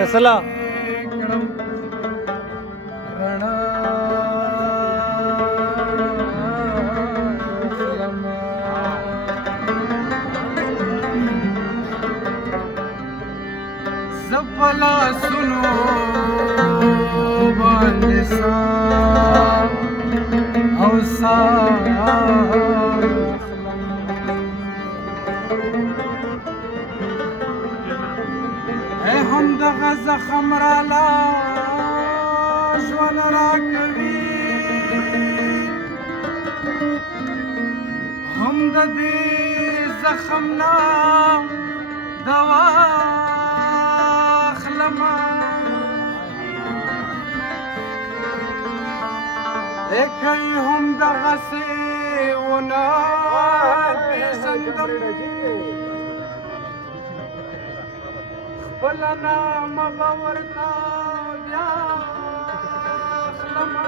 فیصله رڼا زپلا سنو باندې سا او سا هم دغه زخم رالا ژوند راکوي هم د دې زخم نه دوا اخلمه کوي هم دغسې ونه پېژندم خپله نامه به ورته بیا اخلمه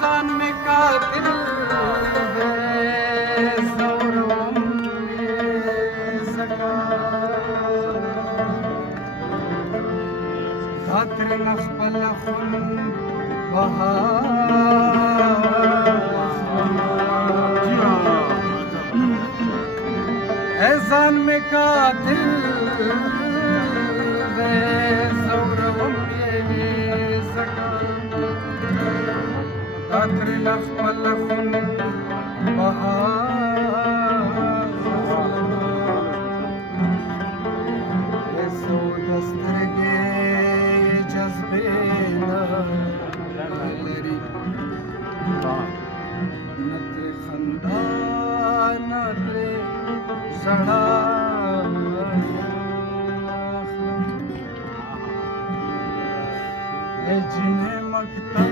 ځان مې قاتل دی ځوروم یې ځکه دا ترېنه خپله خون ځان مې قاتل دی ځوروم یې ځکه دا ترېنه خپله خون سود سترګې جذبې نه لري نه ترې خندا نه ترې ژړا جنې مکتب